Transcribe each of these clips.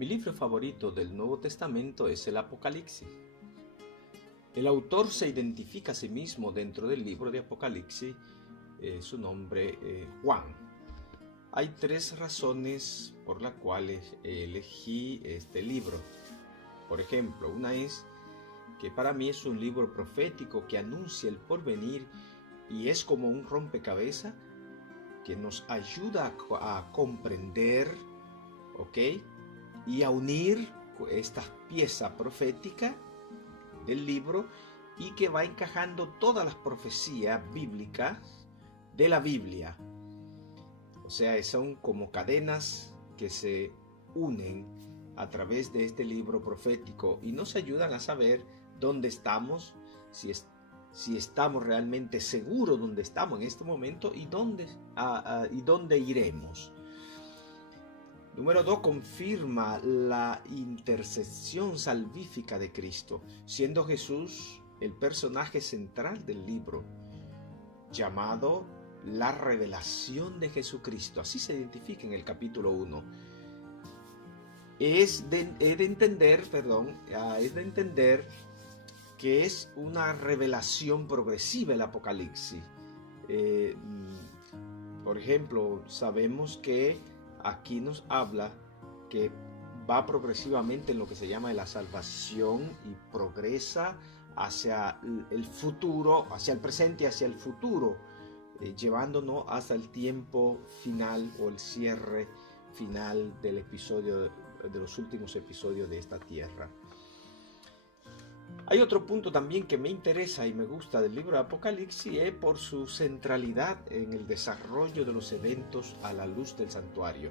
Mi libro favorito del Nuevo Testamento es el Apocalipsis. El autor se identifica a sí mismo dentro del libro de Apocalipsis, su nombre Juan. Hay tres razones por las cuales elegí este libro. Por ejemplo, una es que para mí es un libro profético que anuncia el porvenir y es como un rompecabezas que nos ayuda a comprender, ¿ok? Y a unir estas piezas proféticas del libro y que va encajando todas las profecías bíblicas de la Biblia. O sea, son como cadenas que se unen a través de este libro profético y nos ayudan a saber dónde estamos, si estamos realmente seguros dónde estamos en este momento y dónde iremos. Número 2, confirma la intercesión salvífica de Cristo, siendo Jesús el personaje central del libro, llamado la revelación de Jesucristo. Así se identifica en el capítulo 1. Es de entender que es una revelación progresiva el Apocalipsis. Por ejemplo, sabemos que aquí nos habla que va progresivamente en lo que se llama la salvación y progresa hacia el futuro, hacia el presente y hacia el futuro, llevándonos hasta el tiempo final o el cierre final del episodio, de los últimos episodios de esta tierra. Hay otro punto también que me interesa y me gusta del libro de Apocalipsis, es por su centralidad en el desarrollo de los eventos a la luz del santuario.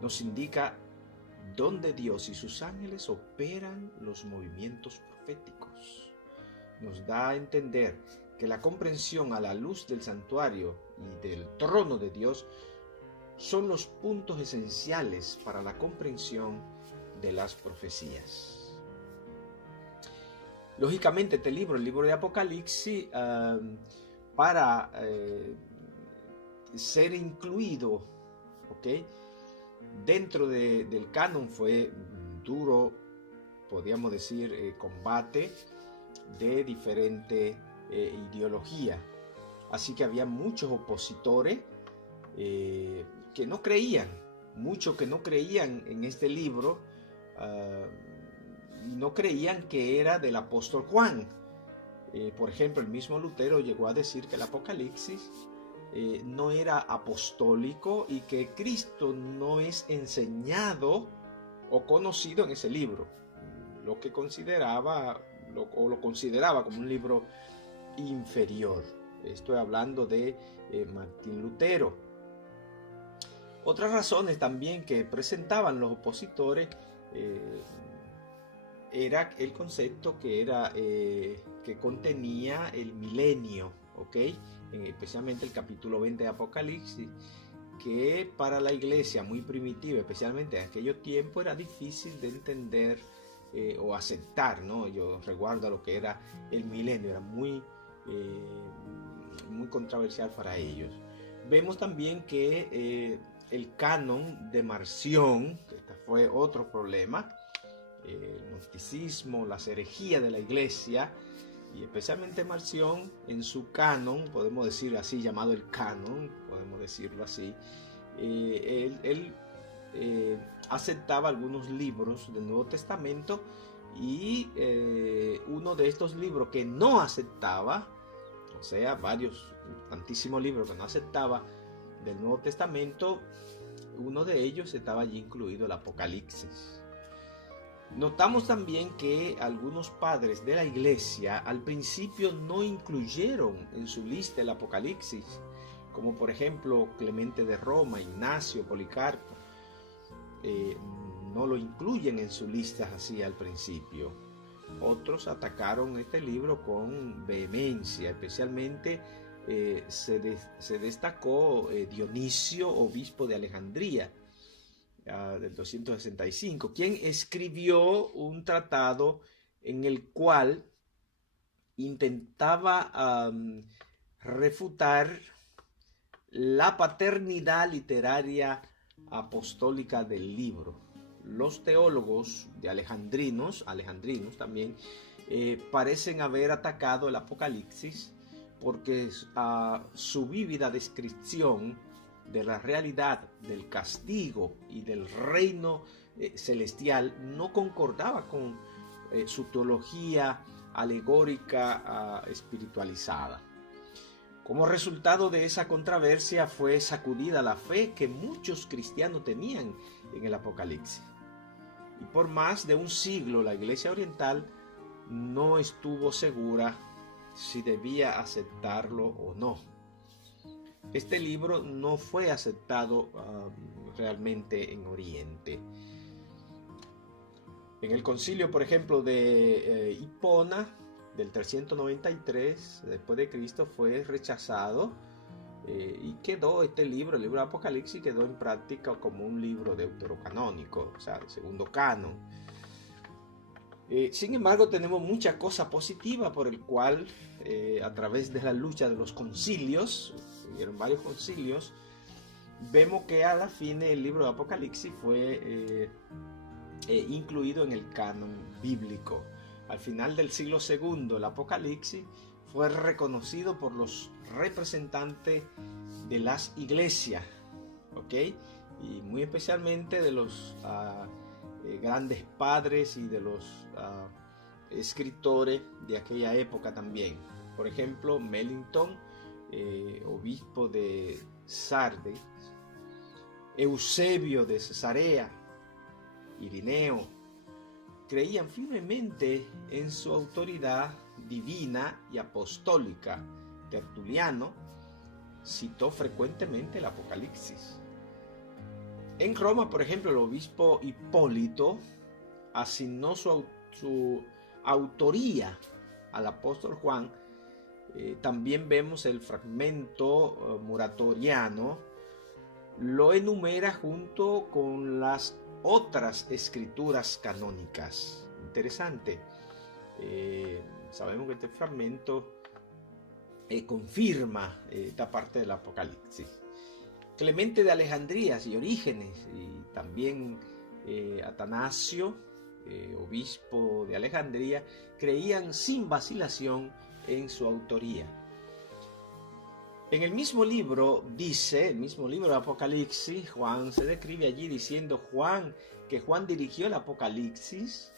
Nos indica dónde Dios y sus ángeles operan los movimientos proféticos. Nos da a entender que la comprensión a la luz del santuario y del trono de Dios son los puntos esenciales para la comprensión de las profecías. Lógicamente este libro, el libro de Apocalipsis, para ser incluido, ¿ok?, dentro del canon fue duro, podríamos decir, combate de diferente ideología. Así que había muchos opositores que no creían, muchos que no creían en este libro, y no creían que era del apóstol Juan. Por ejemplo, el mismo Lutero llegó a decir que el Apocalipsis no era apostólico y que Cristo no es enseñado o conocido en ese libro, lo consideraba como un libro inferior. Estoy hablando de Martín Lutero. Otras razones también que presentaban los opositores era el concepto que contenía el milenio, ¿ok? Especialmente el capítulo 20 de Apocalipsis, que para la iglesia muy primitiva, especialmente en aquellos tiempos, era difícil de entender o aceptar, ¿no? Yo recuerdo lo que era el milenio, era muy controversial para ellos. Vemos también que el canon de Marción, que este fue otro problema, el gnosticismo, las herejías de la iglesia, y especialmente Marción en su canon, podemos decir así, llamado el canon, podemos decirlo así, él aceptaba algunos libros del Nuevo Testamento y uno de estos libros que no aceptaba, o sea, tantísimos libros que no aceptaba del Nuevo Testamento, uno de ellos estaba allí incluido el Apocalipsis. Notamos también que algunos padres de la iglesia al principio no incluyeron en su lista el Apocalipsis, como por ejemplo Clemente de Roma, Ignacio, Policarpo, no lo incluyen en sus listas así al principio. Otros atacaron este libro con vehemencia, especialmente se destacó Dionisio, obispo de Alejandría, del 265, quien escribió un tratado en el cual intentaba refutar la paternidad literaria apostólica del libro. los teólogos de alejandrinos también, parecen haber atacado el Apocalipsis porque su vívida descripción de la realidad del castigo y del reino celestial no concordaba con su teología alegórica espiritualizada. Como resultado de esa controversia fue sacudida la fe que muchos cristianos tenían en el Apocalipsis. Y por más de un siglo la Iglesia Oriental no estuvo segura si debía aceptarlo o no. Este libro no fue aceptado realmente en Oriente. En el concilio, por ejemplo, de Hipona, del 393 después de Cristo, fue rechazado y quedó este libro, el libro de Apocalipsis, quedó en práctica como un libro deuterocanónico, o sea, el segundo canon. Sin embargo, tenemos mucha cosa positiva por el cual, a través de la lucha de los concilios, hubieron varios concilios, vemos que a la fin el libro de Apocalipsis fue incluido en el canon bíblico. Al final del siglo II, el Apocalipsis fue reconocido por los representantes de las iglesias, ¿ok? Y muy especialmente de los grandes padres y de los escritores de aquella época también. Por ejemplo, Melitón, obispo de Sardes, Eusebio de Cesarea, Irineo, creían firmemente en su autoridad divina y apostólica. Tertuliano citó frecuentemente el Apocalipsis. En Roma, por ejemplo, el obispo Hipólito asignó su autoría al apóstol Juan. También vemos el fragmento muratoriano, lo enumera junto con las otras escrituras canónicas. Interesante. Sabemos que este fragmento confirma esta parte del Apocalipsis. Clemente de Alejandría y Orígenes, y también Atanasio, obispo de Alejandría, creían sin vacilación en su autoría. En el mismo libro el mismo libro de Apocalipsis, Juan se describe allí diciendo que Juan dirigió el Apocalipsis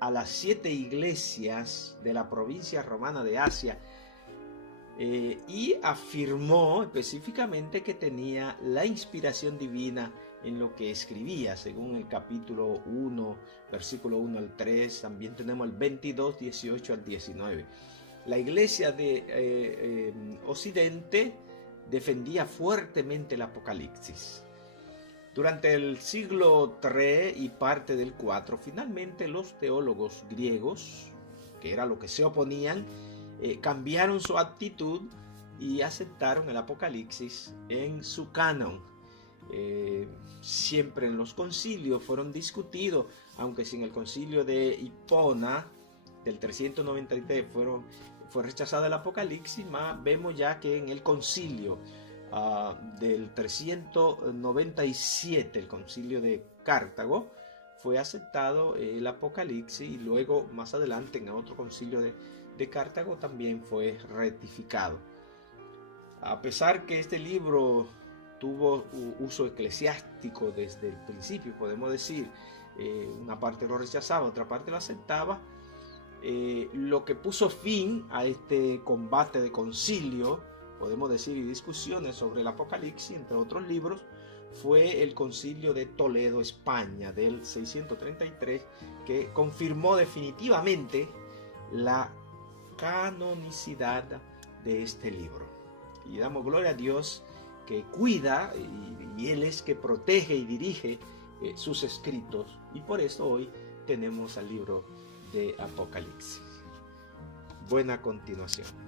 a las 7 iglesias de la provincia romana de Asia, y afirmó específicamente que tenía la inspiración divina en lo que escribía, según el capítulo 1, versículo 1 al 3, también tenemos el 22, 18 al 19. La iglesia de Occidente defendía fuertemente el Apocalipsis. Durante el siglo III y parte del IV, finalmente los teólogos griegos, que era lo que se oponían, cambiaron su actitud y aceptaron el Apocalipsis en su canon. Siempre en los concilios fueron discutidos, aunque sin el concilio de Hipona del 393 fue rechazado el Apocalipsis, más vemos ya que en el concilio del 397, el concilio de Cartago, fue aceptado el Apocalipsis, y luego más adelante en otro concilio de Cartago también fue rectificado. A pesar que este libro tuvo uso eclesiástico desde el principio, podemos decir, una parte lo rechazaba, otra parte lo aceptaba. Lo que puso fin a este combate de concilio, podemos decir, y discusiones sobre el Apocalipsis, entre otros libros, fue el concilio de Toledo, España, del 633, que confirmó definitivamente la canonicidad de este libro. Y damos gloria a Dios, que cuida, y Él es que protege y dirige sus escritos, y por eso hoy tenemos al libro de Apocalipsis. Buena continuación.